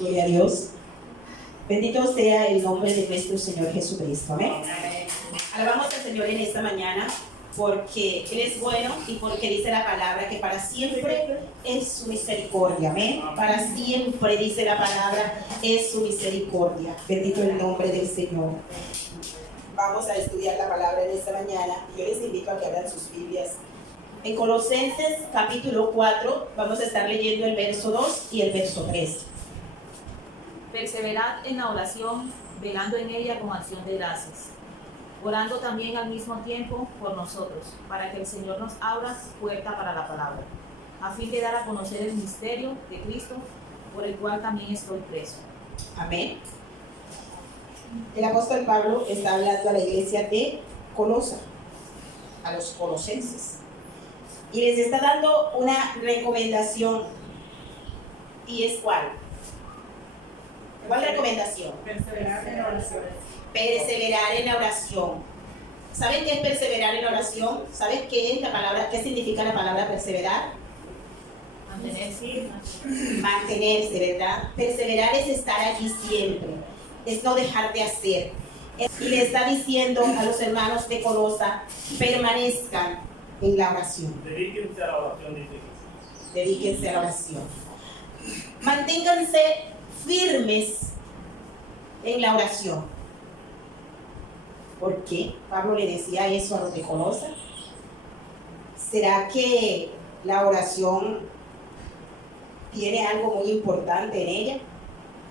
Gloria a Dios. Bendito sea el nombre de nuestro Señor Jesucristo. Amén. Alabamos al Señor en esta mañana porque Él es bueno y porque dice la palabra que para siempre es su misericordia. Amén. Para siempre, dice la palabra, es su misericordia. Bendito el nombre del Señor. Vamos a estudiar la palabra en esta mañana. Yo les invito a que abran sus Biblias. En Colosenses capítulo 4 vamos a estar leyendo el verso 2 y el verso 3. Perseverad en la oración, velando en ella con acción de gracias, orando también al mismo tiempo por nosotros, para que el Señor nos abra puerta para la palabra, a fin de dar a conocer el misterio de Cristo, por el cual también estoy preso. Amén. El apóstol Pablo está hablando a la iglesia de Colosa, a los colosenses, y les está dando una recomendación. ¿Y es cuál? ¿Cuál recomendación? Perseverar en la oración. Perseverar en la oración. ¿Saben qué es perseverar en la oración? ¿Saben qué es la palabra? ¿Qué significa la palabra perseverar? Mantenerse. Mantenerse, ¿verdad? Perseverar es estar allí siempre, es no dejar de hacer. Y le está diciendo a los hermanos de Colosa, permanezcan en la oración. Dedíquense a la oración, dice Jesús. Dedíquense a la oración. Manténganse firmes en la oración. ¿Por qué Pablo le decía eso a los de Colosa? ¿Será que la oración tiene algo muy importante en ella?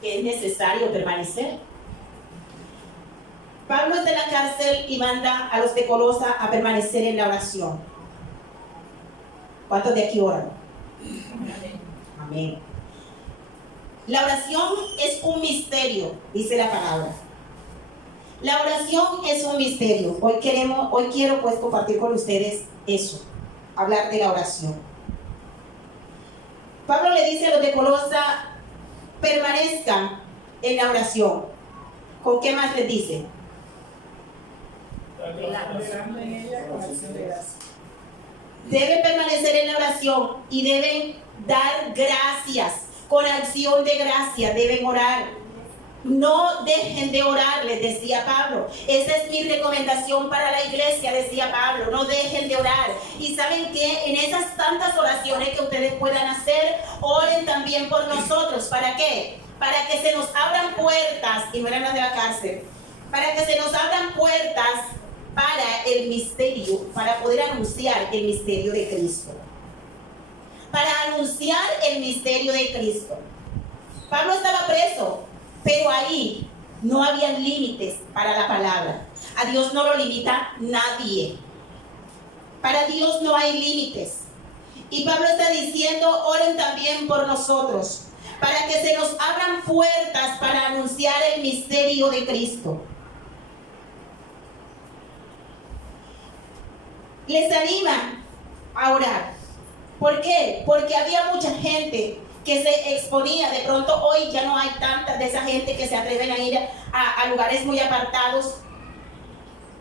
¿Que es necesario permanecer? Pablo está en la cárcel y manda a los de Colosa a permanecer en la oración. ¿Cuántos de aquí oran? Amén. La oración es un misterio, dice la palabra. La oración es un misterio. Hoy quiero pues compartir con ustedes eso, hablar de la oración. Pablo le dice a los de Colosa, permanezcan en la oración. ¿Con qué más les dice? Velando en ella con acción de gracias. Deben permanecer en la oración y deben dar gracias. Con acción de gracia deben orar. No dejen de orar, les decía Pablo. Esa es mi recomendación para la iglesia, decía Pablo. No dejen de orar. Y ¿saben qué? En esas tantas oraciones que ustedes puedan hacer, oren también por nosotros. ¿Para qué? Para que se nos abran puertas, y no eran las de la cárcel, para que se nos abran puertas para el misterio, para poder anunciar el misterio de Cristo. Para anunciar el misterio de Cristo. Pablo estaba preso, pero ahí no habían límites para la palabra. A Dios no lo limita nadie. Para Dios no hay límites. Y Pablo está diciendo, oren también por nosotros, para que se nos abran puertas para anunciar el misterio de Cristo. Les anima a orar. ¿Por qué? Porque había mucha gente que se exponía. De pronto hoy ya no hay tantas de esa gente que se atreven a ir a lugares muy apartados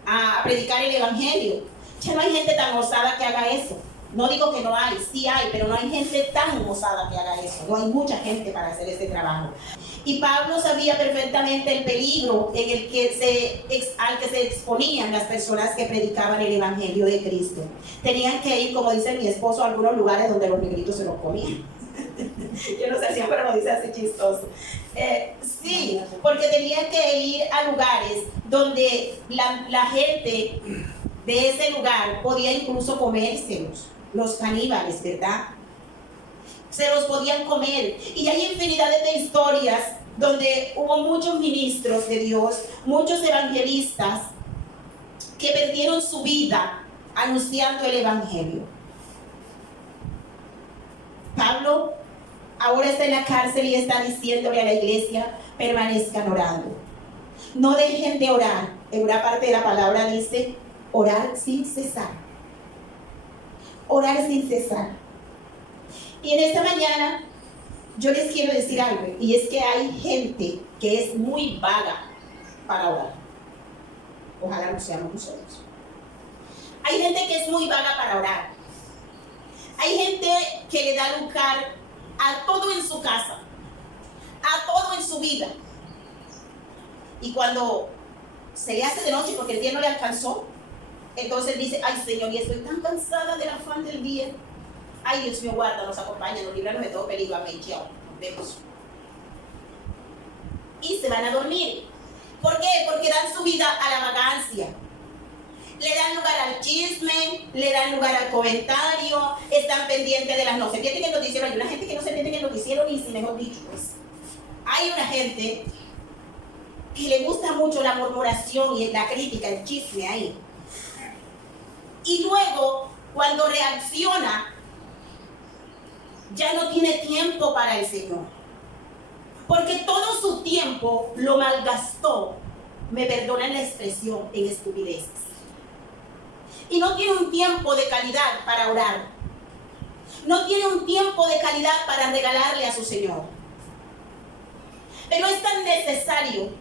a predicar el evangelio. Ya no hay gente tan osada que haga eso. No digo que no hay, sí hay, pero no hay gente tan osada que haga eso. No hay mucha gente para hacer ese trabajo. Y Pablo sabía perfectamente el peligro en el que al que se exponían las personas que predicaban el evangelio de Cristo. Tenían que ir, como dice mi esposo, a algunos lugares donde los negritos se los comían. Yo no sé, siempre lo dice así chistoso. Sí, porque tenían que ir a lugares donde la gente de ese lugar podía incluso comérselos, los caníbales, ¿verdad? Se los podían comer. Y hay infinidades de historias donde hubo muchos ministros de Dios, muchos evangelistas que perdieron su vida anunciando el evangelio. Pablo ahora está en la cárcel y está diciéndole a la iglesia, permanezcan orando. No dejen de orar. En una parte de la palabra dice, orar sin cesar. Orar sin cesar. Y en esta mañana yo les quiero decir algo, y es que hay gente que es muy vaga para orar. Ojalá no seamos nosotros. Hay gente que es muy vaga para orar. Hay gente que le da lugar a todo en su casa. a todo en su vida. Y cuando se le hace de noche porque el día no le alcanzó, entonces dice, ay Señor, y estoy tan cansada del afán del día. Ay Dios mío, guárdanos, acompáñanos, líbranos de todo peligro. Amén. Chao. Nos vemos. Y se van a dormir. ¿Por qué? Porque dan su vida a la vagancia. Le dan lugar al chisme, le dan lugar al comentario, están pendientes de las noticias. ¿Qué tiene el noticiero? Hay una gente que no se entiende en el noticiero ni si mejor dicho, pues. Hay una gente que le gusta mucho la murmuración y la crítica, el chisme ahí. Y luego, cuando reacciona, ya no tiene tiempo para el Señor. Porque todo su tiempo lo malgastó, me perdonan la expresión, en estupideces. Y no tiene un tiempo de calidad para orar. No tiene un tiempo de calidad para regalarle a su Señor. Pero es tan necesario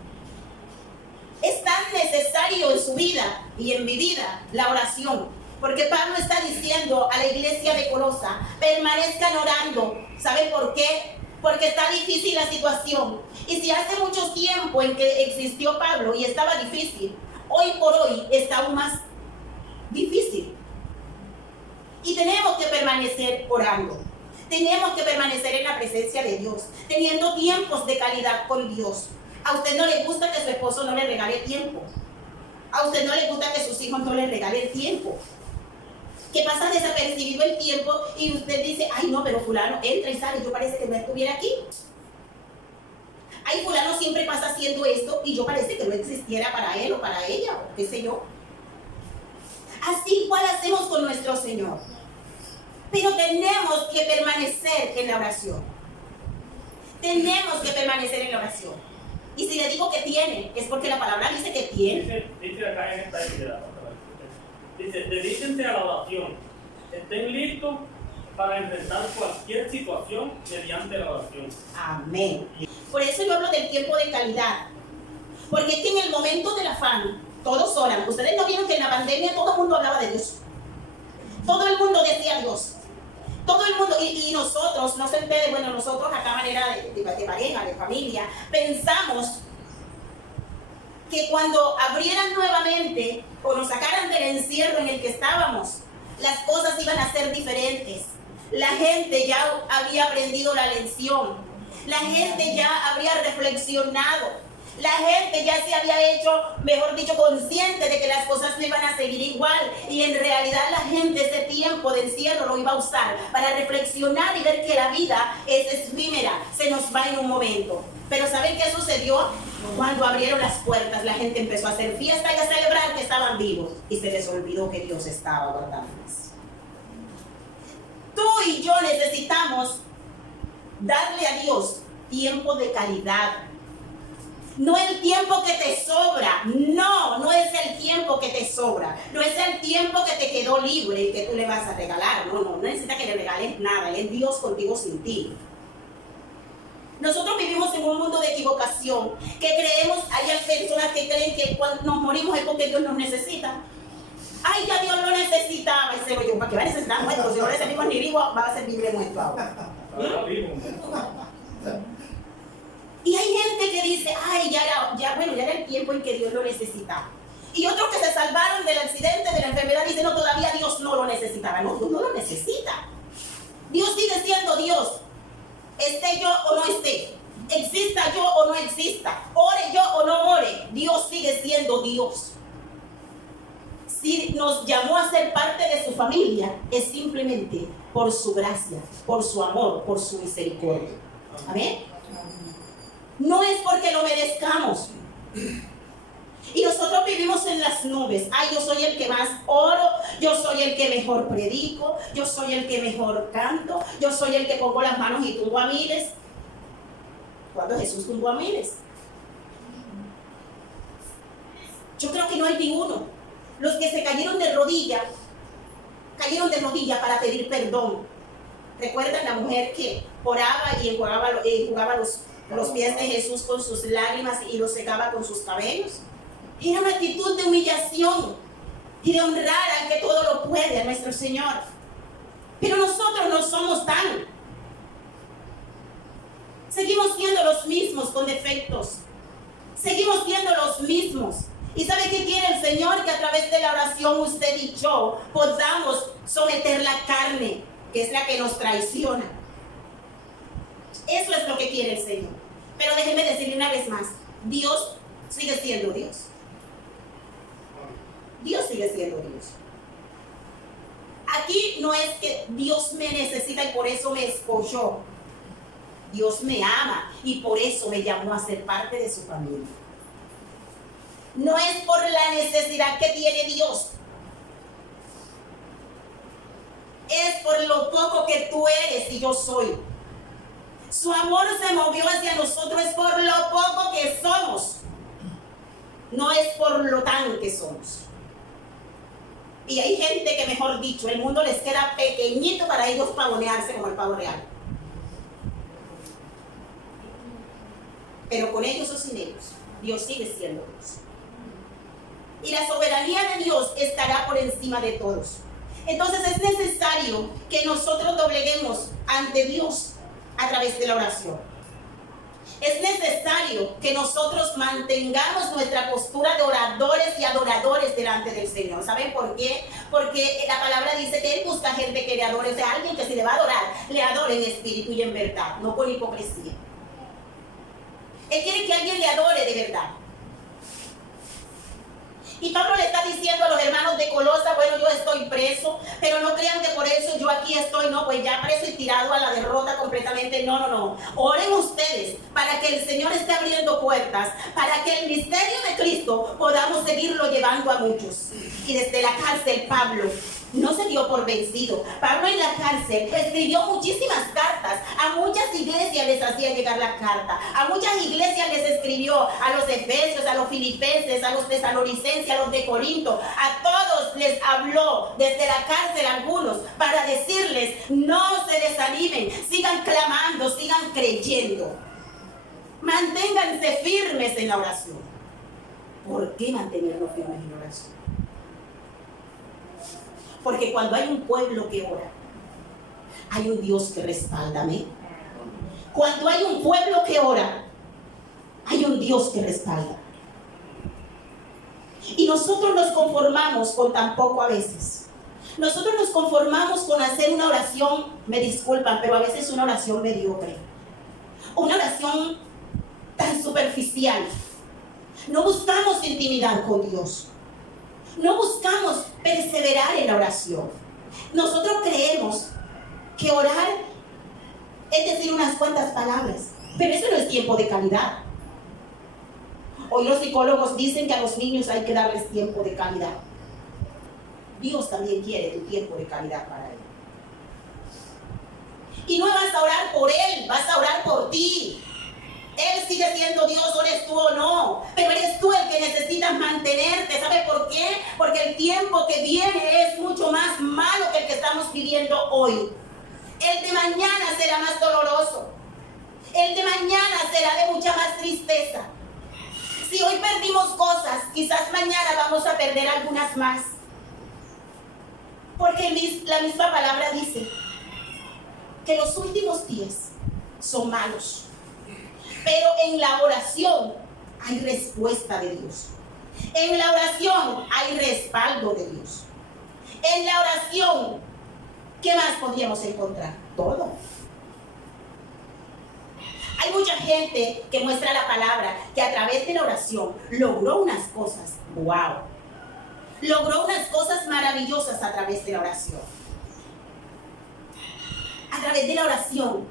en su vida y en mi vida la oración. Porque Pablo está diciendo a la iglesia de Colosa, permanezcan orando. ¿Saben por qué? Porque está difícil la situación. Y si hace mucho tiempo en que existió Pablo y estaba difícil, hoy por hoy está aún más difícil. Y tenemos que permanecer orando. Tenemos que permanecer en la presencia de Dios, teniendo tiempos de calidad con Dios. A usted no le gusta que su esposo no le regale tiempo. A usted no le gusta que sus hijos no le regalen tiempo. Que pasa desapercibido el tiempo y usted dice, ay no, pero fulano entra y sale, yo parece que no estuviera aquí. Ay, fulano siempre pasa haciendo esto y yo parece que no existiera para él o para ella, o qué sé yo. Así igual hacemos con nuestro Señor. Pero tenemos que permanecer en la oración. Tenemos que permanecer en la oración. Y si le digo que tiene, es porque la palabra dice que tiene. Dice acá en esta idea, dice, dedíquense a la oración. Estén listos para enfrentar cualquier situación mediante la oración. Amén. Por eso yo hablo del tiempo de calidad. Porque es que en el momento del afán, todos oran. Ustedes no vieron que en la pandemia todo el mundo hablaba de Dios. Todo el mundo decía Dios. Todo el mundo, y nosotros, no sé ustedes, bueno, nosotros acá manera de pareja, de familia, pensamos que cuando abrieran nuevamente o nos sacaran del encierro en el que estábamos, las cosas iban a ser diferentes. La gente ya había aprendido la lección. La gente ya habría reflexionado. La gente ya se había hecho, mejor dicho, consciente de que las cosas no iban a seguir igual. Y en realidad la gente ese tiempo de encierro lo iba a usar para reflexionar y ver que la vida es efímera, se nos va en un momento. Pero ¿saben qué sucedió? Cuando abrieron las puertas, la gente empezó a hacer fiesta y a celebrar que estaban vivos. Y se les olvidó que Dios estaba guardándolos. Tú y yo necesitamos darle a Dios tiempo de calidad. No el tiempo que te sobra, no es el tiempo que te sobra, no es el tiempo que te quedó libre y que tú le vas a regalar, no necesita que le regales nada, Él es Dios contigo sin ti. Nosotros vivimos en un mundo de equivocación, que creemos, hay personas que creen que cuando nos morimos es porque Dios nos necesita. Ay, ya Dios lo necesitaba, y se lo yo, ¿para qué va a necesitar muerto? Si no le servimos ni vivo, va a servirle muerto ahora. Y hay gente que dice, ay, ya era el tiempo en que Dios lo necesitaba. Y otros que se salvaron del accidente, de la enfermedad, dicen, no, todavía Dios no lo necesitaba. No, Dios no lo necesita. Dios sigue siendo Dios. Esté yo o no esté. Exista yo o no exista. Ore yo o no ore. Dios sigue siendo Dios. Si nos llamó a ser parte de su familia, es simplemente por su gracia, por su amor, por su misericordia. Amén. No es porque lo merezcamos. Y nosotros vivimos en las nubes. Ay, yo soy el que más oro, yo soy el que mejor predico, yo soy el que mejor canto, yo soy el que pongo las manos y tumbo a miles. ¿Cuándo Jesús tumbó a miles? Yo creo que no hay ninguno. Los que se cayeron de rodillas para pedir perdón. ¿Recuerdan la mujer que oraba y enjugaba los pies de Jesús con sus lágrimas y los secaba con sus cabellos? Era una actitud de humillación y de honrar al que todo lo puede, a nuestro Señor. Pero nosotros no somos tan. Seguimos siendo los mismos con defectos. Seguimos siendo los mismos. ¿Y sabe qué quiere el Señor? Que a través de la oración usted y yo podamos someter la carne, que es la que nos traiciona. Eso es lo que quiere el Señor. Pero déjeme decirle una vez más, Dios sigue siendo Dios. Dios sigue siendo Dios. Aquí no es que Dios me necesita y por eso me escogió. Dios me ama y por eso me llamó a ser parte de su familia. No es por la necesidad que tiene Dios. Es por lo poco que tú eres y yo soy. Su amor se movió hacia nosotros es por lo poco que somos. No es por lo tan que somos. Y hay gente que, mejor dicho, el mundo les queda pequeñito para ellos pavonearse como el pavo real. Pero con ellos o sin ellos, Dios sigue siendo Dios. Y la soberanía de Dios estará por encima de todos. Entonces es necesario que nosotros dobleguemos ante Dios a través de la oración. Es necesario que nosotros mantengamos nuestra postura de oradores y adoradores delante del Señor. ¿Saben por qué? Porque la palabra dice que Él busca gente que le adore. O sea, alguien que si le va a adorar, le adore en espíritu y en verdad, no con hipocresía. Él quiere que alguien le adore de verdad. Y Pablo le está diciendo a los hermanos de Colosa, bueno, yo estoy preso, pero no crean que por eso yo aquí estoy, no, pues ya preso y tirado a la derrota completamente. No. Oren ustedes para que el Señor esté abriendo puertas, para que el misterio de Cristo podamos seguirlo llevando a muchos. Y desde la cárcel Pablo no se dio por vencido. Pablo en la cárcel escribió muchísimas cartas. A muchas iglesias les hacía llegar la carta. A muchas iglesias les escribió, a los efesios, a los filipenses, a los tesalonicenses, a los de Corinto. A todos les habló desde la cárcel algunos para decirles, no se desanimen, sigan clamando, sigan creyendo. Manténganse firmes en la oración. ¿Por qué mantenernos firmes en la oración? Porque cuando hay un pueblo que ora, hay un Dios que respalda. Amén. Cuando hay un pueblo que ora, hay un Dios que respalda. Y nosotros nos conformamos con tan poco a veces. Nosotros nos conformamos con hacer una oración, me disculpan, pero a veces una oración mediocre. Una oración tan superficial. No buscamos intimidad con Dios. No buscamos perseverar en la oración. Nosotros creemos que orar es decir unas cuantas palabras, pero eso no es tiempo de calidad. Hoy los psicólogos dicen que a los niños hay que darles tiempo de calidad. Dios también quiere tu tiempo de calidad para Él. Y no vas a orar por Él, vas a orar por ti. Él sigue siendo Dios, ores tú o no, pero eres tú el que necesitas mantenerte. ¿Sabe por qué? Porque el tiempo que viene es mucho más malo que el que estamos viviendo hoy. El de mañana será más doloroso. El de mañana será de mucha más tristeza. Si hoy perdimos cosas, quizás mañana vamos a perder algunas más. Porque la misma palabra dice que los últimos días son malos. Pero en la oración hay respuesta de Dios. En la oración hay respaldo de Dios. En la oración, ¿qué más podríamos encontrar? Todo. Hay mucha gente que muestra la palabra que a través de la oración logró unas cosas. ¡Wow! Logró unas cosas maravillosas a través de la oración. A través de la oración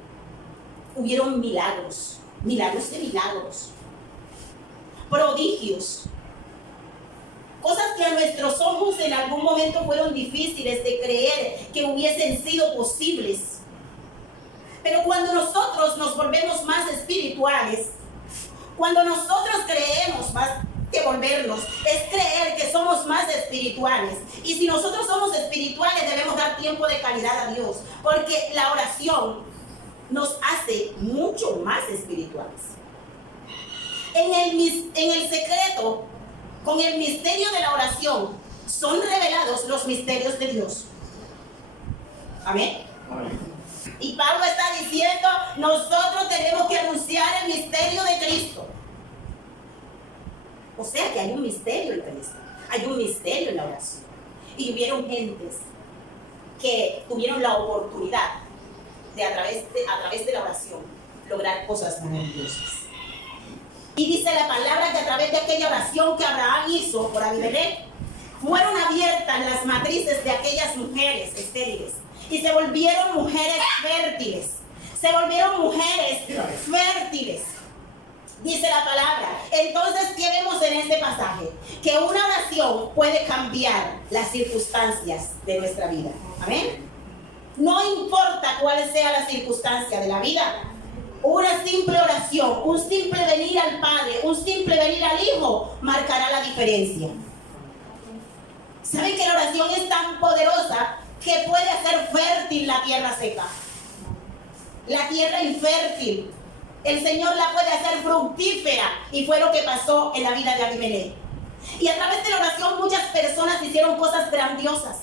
hubieron milagros. Milagros de milagros, prodigios, cosas que a nuestros ojos en algún momento fueron difíciles de creer que hubiesen sido posibles. Pero cuando nosotros nos volvemos más espirituales, cuando nosotros creemos más que volvernos, es creer que somos más espirituales. Y si nosotros somos espirituales, debemos dar tiempo de calidad a Dios, porque la oración nos hace mucho más espirituales. En el secreto, con el misterio de la oración, son revelados los misterios de Dios. Amén. Amén. Y Pablo está diciendo, nosotros tenemos que anunciar el misterio de Cristo. O sea que hay un misterio en Cristo, hay un misterio en la oración. Y hubieron gentes que tuvieron la oportunidad de a través de la oración lograr cosas maravillosas. Y dice la palabra que a través de aquella oración que Abraham hizo por Abimelech, fueron abiertas las matrices de aquellas mujeres estériles y se volvieron mujeres fértiles. Se volvieron mujeres fértiles. Dice la palabra. Entonces, ¿qué vemos en este pasaje? Que una oración puede cambiar las circunstancias de nuestra vida. Amén. No importa cuál sea la circunstancia de la vida. Una simple oración, un simple venir al Padre, un simple venir al Hijo, marcará la diferencia. ¿Saben que la oración es tan poderosa que puede hacer fértil la tierra seca? La tierra infértil, el Señor la puede hacer fructífera, y fue lo que pasó en la vida de Abimelech. Y a través de la oración muchas personas hicieron cosas grandiosas.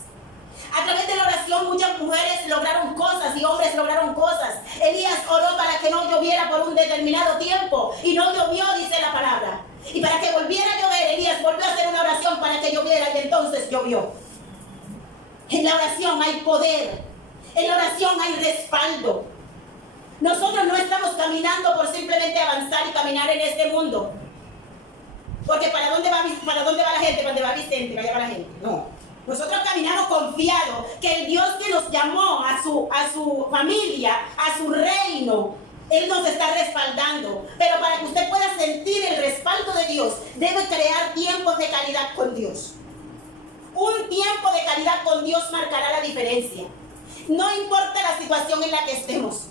A través de la oración muchas mujeres lograron cosas y hombres lograron cosas. Elías oró para que no lloviera por un determinado tiempo y no llovió, dice la palabra. Y para que volviera a llover, Elías volvió a hacer una oración para que lloviera, y entonces llovió. En la oración hay poder. En la oración hay respaldo. Nosotros no estamos caminando por simplemente avanzar y caminar en este mundo. Porque ¿para dónde va la gente? ¿Para dónde va Vicente? ¿Para allá va la gente? No. Nosotros caminamos confiados que el Dios que nos llamó a su familia, a su reino, Él nos está respaldando. Pero para que usted pueda sentir el respaldo de Dios, debe crear tiempos de calidad con Dios. Un tiempo de calidad con Dios marcará la diferencia. No importa la situación en la que estemos.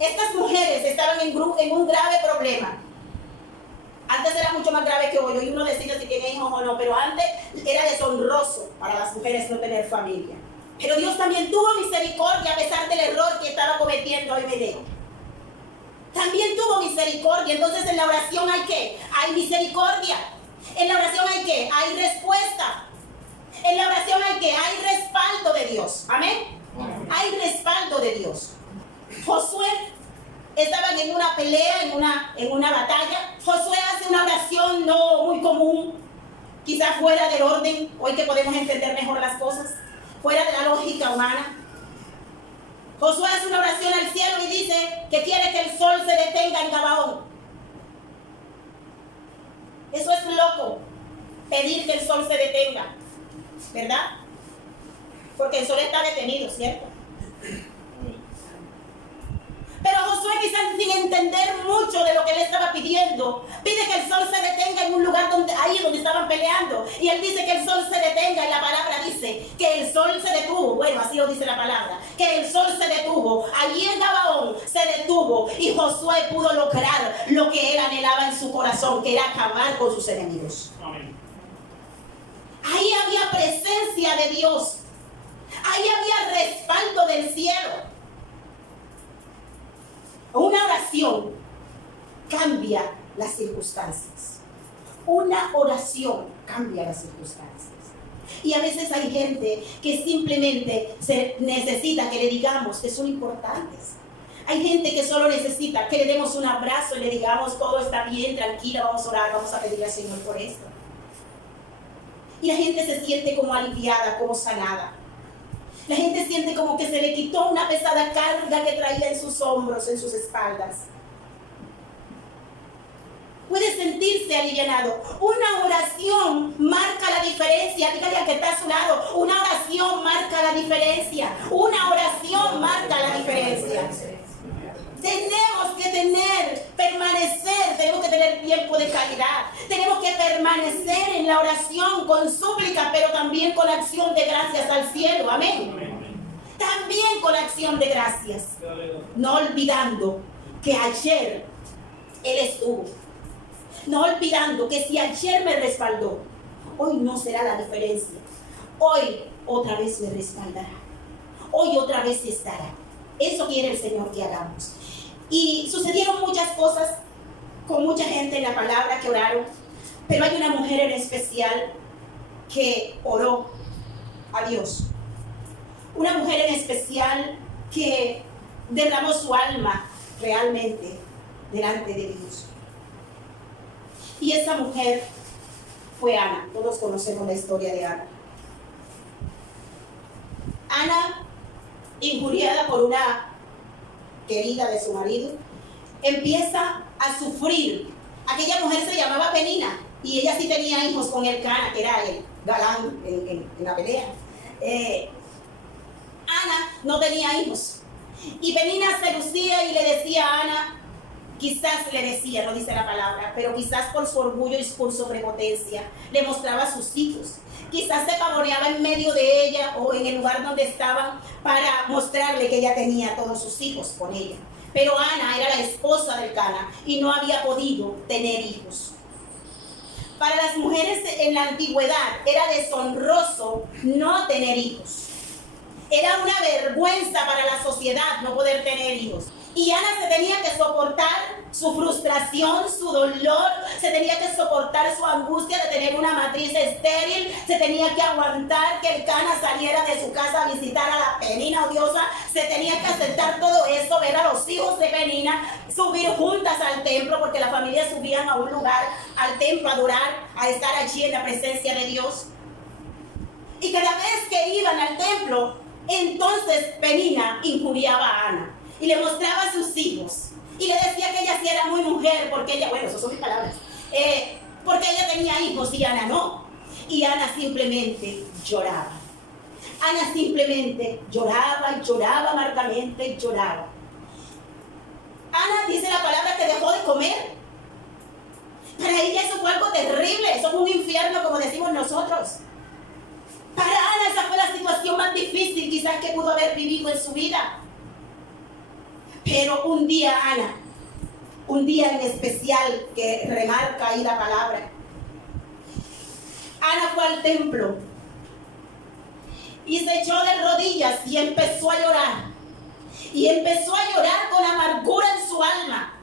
Estas mujeres estaban en un grave problema. Antes era mucho más grave que hoy. Hoy uno decide si tiene hijos o no, pero antes era deshonroso para las mujeres no tener familia. Pero Dios también tuvo misericordia a pesar del error que estaba cometiendo Abimelech. También tuvo misericordia. Entonces en la oración hay ¿qué? Hay misericordia. En la oración hay ¿qué? Hay respuesta. En la oración hay ¿qué? Hay respaldo de Dios. Amén. Hay respaldo de Dios. Josué estaban en una pelea, en una batalla. Josué hace una oración no muy común, quizás fuera del orden, hoy que podemos entender mejor las cosas, fuera de la lógica humana. Josué hace una oración al cielo y dice que quiere que el sol se detenga en Gabaón. Eso es loco, pedir que el sol se detenga, ¿verdad? Porque el sol está detenido, ¿cierto? Pero Josué, quizás sin entender mucho de lo que él estaba pidiendo, pide que el sol se detenga en un lugar ahí donde estaban peleando. Y él dice que el sol se detenga, y la palabra dice que el sol se detuvo. Bueno, así lo dice la palabra, que el sol se detuvo. Allí en Gabaón se detuvo, y Josué pudo lograr lo que él anhelaba en su corazón, que era acabar con sus enemigos. Amén. Ahí había presencia de Dios. Ahí había respaldo del cielo. Una oración cambia las circunstancias. Una oración cambia las circunstancias. Y a veces hay gente que simplemente se necesita que le digamos que son importantes. Hay gente que solo necesita que le demos un abrazo y le digamos todo está bien, tranquila, vamos a orar, vamos a pedir al Señor por esto. Y la gente se siente como aliviada, como sanada. La gente siente como que se le quitó una pesada carga que traía en sus hombros, en sus espaldas. Puede sentirse alivianado. Una oración marca la diferencia. Dígale a que está a su lado. Una oración marca la diferencia. Una oración marca la diferencia. Tenemos que permanecer, tenemos que tener tiempo de calidad. Tenemos que permanecer en la oración con súplica, pero también con acción de gracias al cielo. Amén. También con acción de gracias. No olvidando que ayer Él estuvo. No olvidando que si ayer me respaldó, hoy no será la diferencia. Hoy otra vez me respaldará. Hoy otra vez estará. Eso quiere el Señor que hagamos. Y sucedieron muchas cosas con mucha gente en la palabra que oraron, pero hay una mujer en especial que oró a Dios. Una mujer en especial que derramó su alma realmente delante de Dios. Y esa mujer fue Ana. Todos conocemos la historia de Ana. Ana, injuriada por una querida de su marido, empieza a sufrir. Aquella mujer se llamaba Penina y ella sí tenía hijos con Elcana, que era el galán en la pelea. Ana no tenía hijos. Y Penina se lucía y le decía a Ana, quizás le decía, no dice la palabra, pero quizás por su orgullo y por su prepotencia, le mostraba a sus hijos. Quizás se pavoneaba en medio de ella o en el lugar donde estaban para mostrarle que ella tenía a todos sus hijos con ella. Pero Ana era la esposa del Elcana y no había podido tener hijos. Para las mujeres en la antigüedad era deshonroso no tener hijos. Era una vergüenza para la sociedad no poder tener hijos. Y Ana se tenía que soportar su frustración, su dolor, se tenía que soportar su angustia de tener una matriz estéril, se tenía que aguantar que Elcana saliera de su casa a visitar a la Penina odiosa, se tenía que aceptar todo eso, ver a los hijos de Penina subir juntas al templo, porque las familias subían a un lugar, al templo, a adorar, a estar allí en la presencia de Dios. Y cada vez que iban al templo, entonces Penina injuriaba a Ana y le mostraba a sus hijos y le decía que ella sí era muy mujer, porque ella, bueno, esas son mis palabras, porque ella tenía hijos y Ana no. Y Ana simplemente lloraba. Ana simplemente lloraba y lloraba amargamente y lloraba. Ana, dice la palabra, que dejó de comer. Para ella eso fue algo terrible, eso fue un infierno, como decimos nosotros. Para Ana esa fue la situación más difícil quizás que pudo haber vivido en su vida. Pero un día Ana, un día en especial que remarca ahí la palabra, Ana fue al templo y se echó de rodillas y empezó a llorar. Y empezó a llorar con amargura en su alma.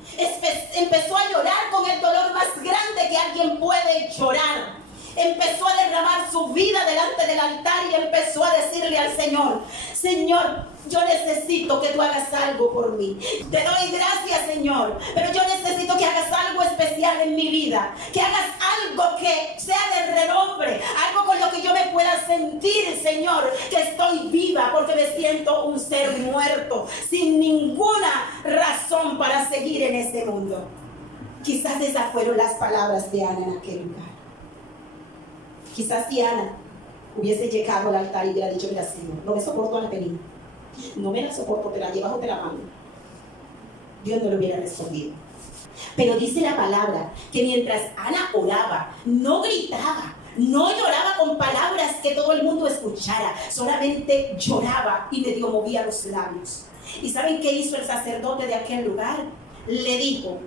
Empezó a llorar con el dolor más grande que alguien puede llorar. Empezó a derramar su vida delante del altar y empezó a decirle al Señor, Señor, yo necesito que tú hagas algo por mí. Te doy gracias, Señor, pero yo necesito que hagas algo especial en mi vida. Que hagas algo que sea de renombre, algo con lo que yo me pueda sentir, Señor, que estoy viva, porque me siento un ser muerto, sin ninguna razón para seguir en este mundo. Quizás esas fueron las palabras de Ana en aquel lugar. Quizás si Ana hubiese llegado al altar y hubiera dicho, mira, Señor, no me soporto a la Penina, no me la soporto, te la llevas o te la mando, Dios no lo hubiera respondido. Pero dice la palabra que mientras Ana oraba, no gritaba, no lloraba con palabras que todo el mundo escuchara, solamente lloraba y medio movía los labios. ¿Y saben qué hizo el sacerdote de aquel lugar? Le dijo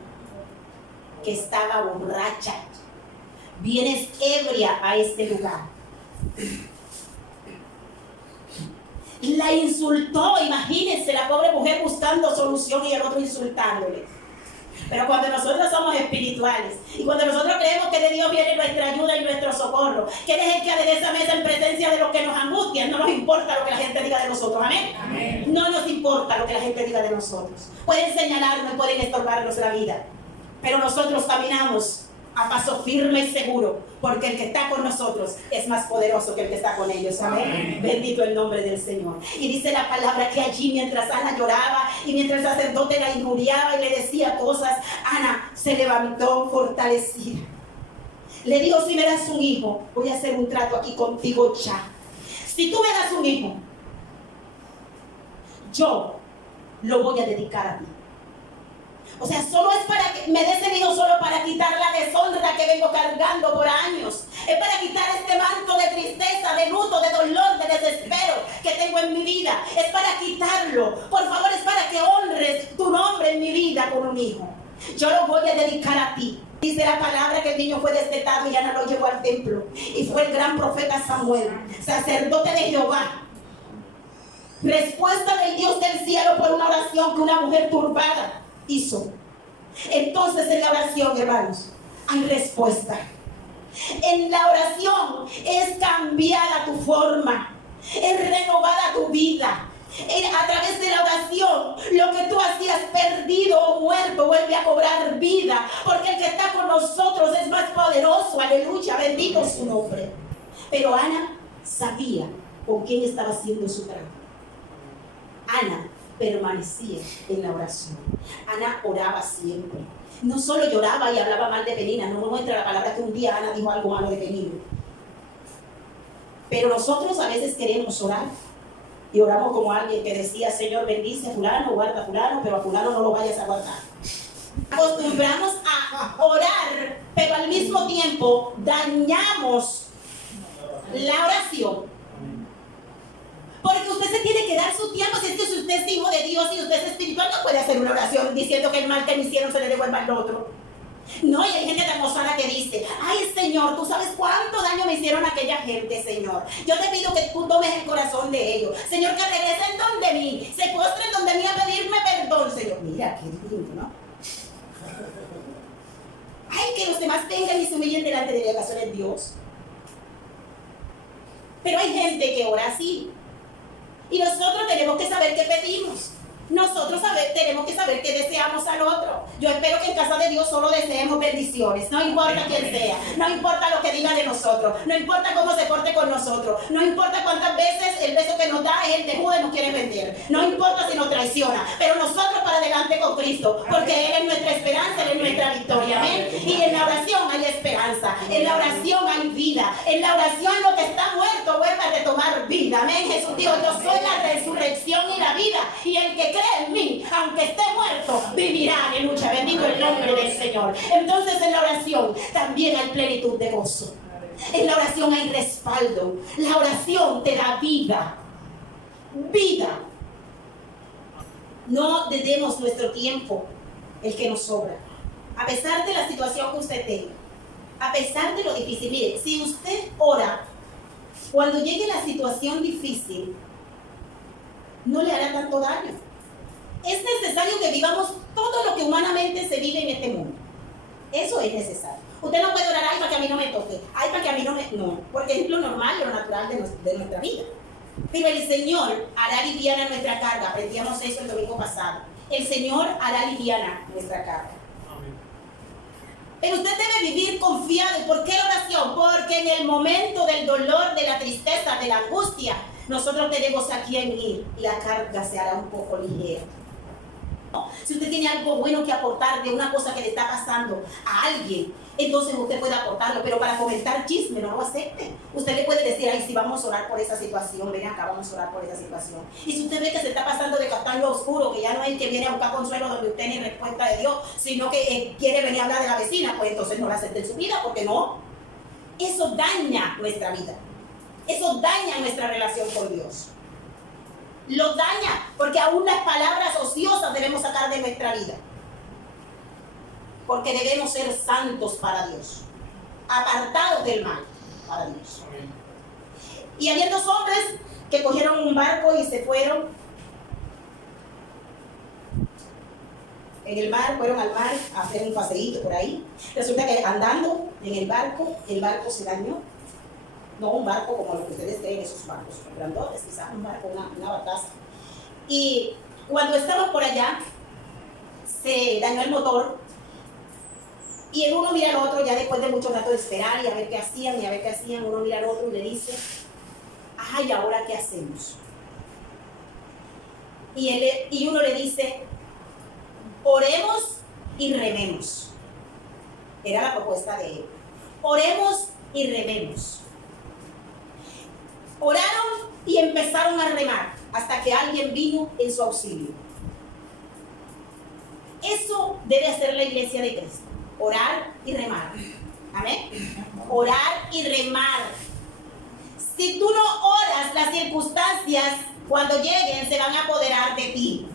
que estaba borracha. Vienes ebria a este lugar. La insultó, imagínense, la pobre mujer buscando solución y el otro insultándole. Pero cuando nosotros somos espirituales y cuando nosotros creemos que de Dios viene nuestra ayuda y nuestro socorro, que Él es el que adereza mesa en presencia de los que nos angustian, no nos importa lo que la gente diga de nosotros, amén. Amén. No nos importa lo que la gente diga de nosotros. Pueden señalarnos y pueden estorbarnos la vida, pero nosotros caminamos a paso firme y seguro, porque el que está con nosotros es más poderoso que el que está con ellos. Amén. Amén. Bendito el nombre del Señor. Y dice la palabra que allí mientras Ana lloraba y mientras el sacerdote la injuriaba y le decía cosas, Ana se levantó fortalecida. Le dijo, si me das un hijo, voy a hacer un trato aquí contigo ya. Si tú me das un hijo, yo lo voy a dedicar a ti. O sea, solo es para que me des el hijo, solo para quitar la deshonra que vengo cargando por años. Es para quitar este manto de tristeza, de luto, de dolor, de desespero que tengo en mi vida. Es para quitarlo. Por favor, es para que honres tu nombre en mi vida con un hijo. Yo lo voy a dedicar a ti. Dice la palabra que el niño fue destetado y Ana lo llevó al templo. Y fue el gran profeta Samuel, sacerdote de Jehová. Respuesta del Dios del cielo por una oración que una mujer turbada hizo. Entonces en la oración, hermanos, hay respuesta. En la oración es cambiada tu forma, es renovada tu vida, A través de la oración, lo que tú hacías perdido o muerto vuelve a cobrar vida, porque el que está con nosotros es más poderoso. Aleluya, bendito su nombre. Pero Ana sabía con quién estaba haciendo su trabajo. Ana permanecía en la oración. Ana oraba siempre. No solo lloraba y hablaba mal de Penina, no muestra la palabra que un día Ana dijo algo malo de Penina. Pero nosotros a veces queremos orar y oramos como alguien que decía: Señor, bendice a fulano, guarda a fulano, pero a fulano no lo vayas a guardar. Acostumbramos a orar, pero al mismo tiempo dañamos la oración. Porque usted se tiene que dar su tiempo. Si es que usted es hijo de Dios y usted es espiritual, no puede hacer una oración diciendo que el mal que me hicieron se le devuelva al otro. No, y hay gente tan gozada que dice: ay, Señor, tú sabes cuánto daño me hicieron aquella gente, Señor. Yo te pido que tú tomes el corazón de ellos. Señor, que regresen donde mí, se postren donde mí a pedirme perdón, Señor. Mira, qué lindo, ¿no? Ay, que los demás vengan y se humillen delante de la casa de Dios. Pero hay gente que ora así. Y nosotros tenemos que saber qué pedimos. Nosotros tenemos que saber qué deseamos al otro. Yo espero que en casa de Dios solo deseemos bendiciones. No importa quién sea. No importa lo que diga de nosotros. No importa cómo se porte con nosotros. No importa cuántas veces el beso que nos da es el de Judas y nos quiere vender. No importa si nos traiciona. Pero nosotros para adelante con Cristo. Porque Él es nuestra esperanza, Él es nuestra victoria. Amén. Y en la oración hay esperanza. En la oración hay vida. En la oración lo que está muerto vuelve a retomar vida. Amén. Jesús dijo: yo soy la resurrección y la vida. Y el que cree en mí, aunque esté muerto, vivirá. Aleluya, bendito el nombre del Señor. Entonces en la oración también hay plenitud de gozo. En la oración hay respaldo. La oración te da vida. Vida. No demos nuestro tiempo, el que nos sobra. A pesar de la situación que usted tenga, a pesar de lo difícil, mire, si usted ora, cuando llegue la situación difícil, no le hará tanto daño. Es necesario que vivamos todo lo que humanamente se vive en este mundo. Eso es necesario. Usted no puede orar: ay, para que a mí no me toque, ay, para que a mí no me... No, porque es lo normal y lo natural de nuestra vida. Pero el Señor hará liviana nuestra carga. Aprendíamos eso el domingo pasado. El Señor hará liviana nuestra carga. Pero usted debe vivir confiado. ¿Y por qué oración? Porque en el momento del dolor, de la tristeza, de la angustia, nosotros tenemos a quien ir y la carga se hará un poco ligera. Si usted tiene algo bueno que aportar de una cosa que le está pasando a alguien, entonces usted puede aportarlo, pero para comentar chisme no lo acepte. Usted le puede decir: ay, si vamos a orar por esa situación, ven acá, vamos a orar por esa situación. Y si usted ve que se está pasando de castaño oscuro, que ya no es el que viene a buscar consuelo donde usted ni respuesta de Dios, sino que quiere venir a hablar de la vecina, pues entonces no la acepte en su vida, porque no. Eso daña nuestra vida. Eso daña nuestra relación con Dios. Lo daña, porque aún las palabras ociosas debemos sacar de nuestra vida. Porque debemos ser santos para Dios, apartados del mal para Dios. Y había dos hombres que cogieron un barco y se fueron en el mar, fueron al mar a hacer un paseíto por ahí. Resulta que andando en el barco se dañó. No un barco como lo que ustedes creen, esos barcos grandotes, quizás un barco, una barcaza. Y cuando estaban por allá, se dañó el motor. Y el uno mira al otro, ya después de mucho rato de esperar y a ver qué hacían, uno mira al otro y le dice: ay, ¿ahora qué hacemos? Y uno le dice: oremos y rememos. Era la propuesta de él. Oremos y rememos. Oraron y empezaron a remar hasta que alguien vino en su auxilio. Eso debe hacer la iglesia de Cristo: orar y remar. Amén. Orar y remar. Si tú no oras, las circunstancias cuando lleguen se van a apoderar de ti.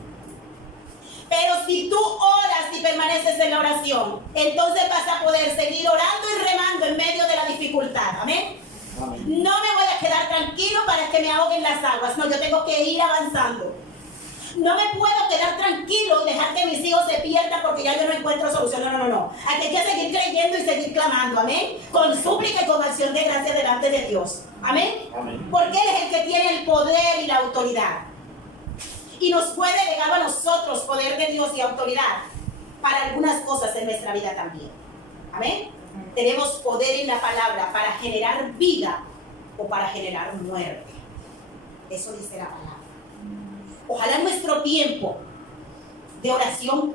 Pero si tú oras y permaneces en la oración, entonces vas a poder seguir orando y remando en medio de la dificultad. Amén. No me voy a quedar tranquilo para que me ahoguen las aguas. No, yo tengo que ir avanzando. No me puedo quedar tranquilo y dejar que mis hijos se pierdan porque ya yo no encuentro solución. No. Aquí hay que seguir creyendo y seguir clamando. Amén. Con súplica y con acción de gracia delante de Dios. Amén. Porque Él es el que tiene el poder y la autoridad. Y nos fue delegado a nosotros poder de Dios y autoridad para algunas cosas en nuestra vida también. Amén. Tenemos poder en la palabra para generar vida o para generar muerte. Eso dice la palabra. Ojalá nuestro tiempo de oración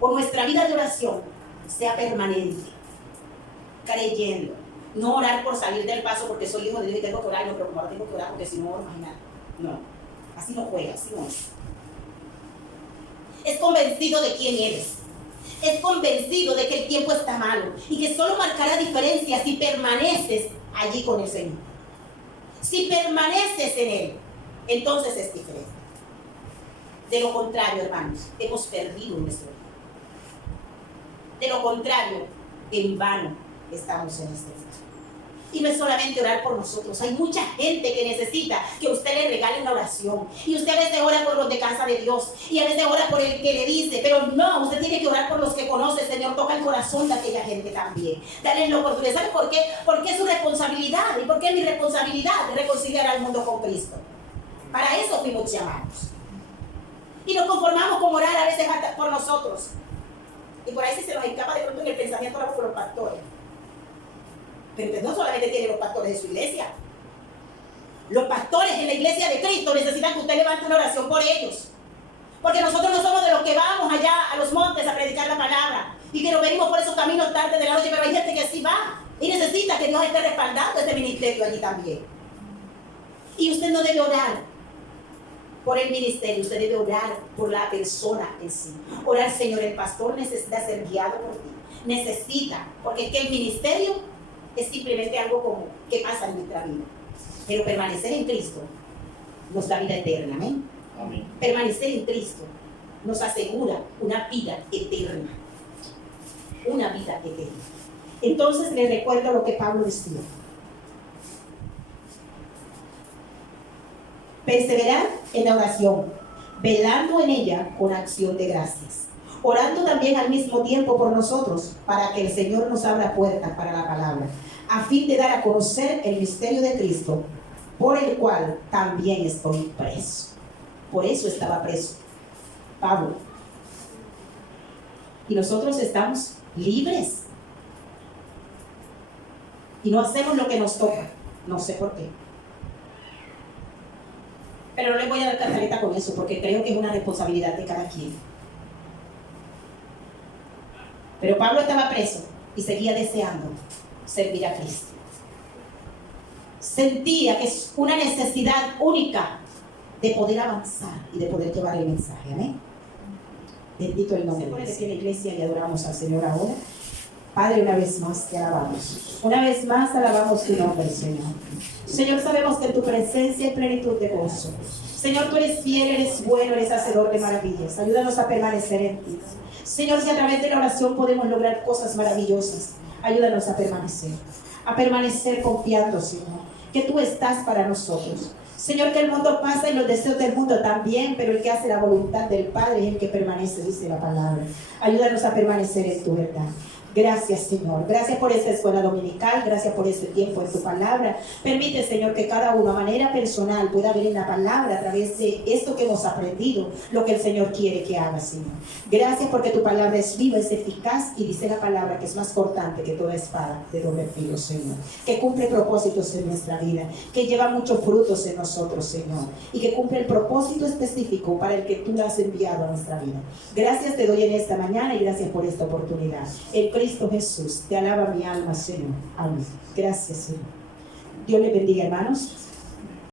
o nuestra vida de oración sea permanente, creyendo. No orar por salir del paso porque soy hijo de Dios y tengo que orar, no, pero como ahora tengo que orar porque si no, imagínate. No, así no juega, así no es. Es convencido de quién eres. Es convencido de que el tiempo está malo y que solo marcará diferencia si permaneces allí con el Señor. Si permaneces en Él, entonces es diferente. De lo contrario, hermanos, hemos perdido nuestro tiempo. De lo contrario, en vano estamos en este mundo. Y no es solamente orar por nosotros. Hay mucha gente que necesita que usted le regale una oración. Y usted a veces ora por los de casa de Dios. Y a veces ora por el que le dice. Pero no, usted tiene que orar por los que conoce. Señor, toca el corazón de aquella gente también. Dale la oportunidad. ¿Sabe por qué? Porque es su responsabilidad. ¿Y por qué es mi responsabilidad de reconciliar al mundo con Cristo? Para eso fuimos llamados. Y nos conformamos con orar a veces por nosotros. Y por ahí si se nos escapa de pronto en el pensamiento oramos por los pastores. Pero usted no solamente tiene los pastores de su iglesia. Los pastores en la iglesia de Cristo necesitan que usted levante una oración por ellos. Porque nosotros no somos de los que vamos allá a los montes a predicar la palabra y que nos venimos por esos caminos tarde de la noche, pero hay gente que sí va y necesita que Dios esté respaldando este ministerio allí también. Y usted no debe orar por el ministerio, usted debe orar por la persona en sí. Orar, Señor, el pastor necesita ser guiado por ti. Necesita, porque es que el ministerio es simplemente algo como que pasa en nuestra vida. Pero permanecer en Cristo nos da vida eterna. ¿Amén? Amén. Permanecer en Cristo nos asegura una vida eterna. Una vida eterna. Entonces les recuerdo lo que Pablo decía. Perseverar en la oración, velando en ella con acción de gracias. Orando también al mismo tiempo por nosotros, para que el Señor nos abra puertas para la palabra, a fin de dar a conocer el misterio de Cristo, por el cual también estoy preso. Por eso estaba preso Pablo. Y nosotros estamos libres. Y no hacemos lo que nos toca. No sé por qué. Pero no les voy a dar cantaleta con eso, porque creo que es una responsabilidad de cada quien. Pero Pablo estaba preso y seguía deseando servir a Cristo. Sentía que es una necesidad única de poder avanzar y de poder llevar el mensaje. Amén. Bendito el nombre. Se pone de pie en la iglesia y adoramos al Señor ahora. Padre, una vez más te alabamos. Una vez más alabamos tu nombre, Señor. Señor, sabemos que en tu presencia hay plenitud de gozo. Señor, tú eres fiel, eres bueno, eres hacedor de maravillas. Ayúdanos a permanecer en ti. Señor, si a través de la oración podemos lograr cosas maravillosas, ayúdanos a permanecer confiando, Señor, que tú estás para nosotros. Señor, que el mundo pasa y los deseos del mundo también, pero el que hace la voluntad del Padre es el que permanece, dice la palabra. Ayúdanos a permanecer en tu verdad. Gracias, Señor. Gracias por esta escuela dominical. Gracias por este tiempo en tu palabra. Permite, Señor, que cada uno a manera personal pueda ver en la palabra a través de esto que hemos aprendido, lo que el Señor quiere que haga, Señor. Gracias porque tu palabra es viva, es eficaz y dice la palabra que es más cortante que toda espada de doble filo, Señor. Que cumple propósitos en nuestra vida, que lleva muchos frutos en nosotros, Señor, y que cumple el propósito específico para el que tú has enviado a nuestra vida. Gracias te doy en esta mañana y gracias por esta oportunidad. En Cristo Jesús, te alaba mi alma, Señor. Amén. Gracias, Señor. Dios les bendiga, hermanos.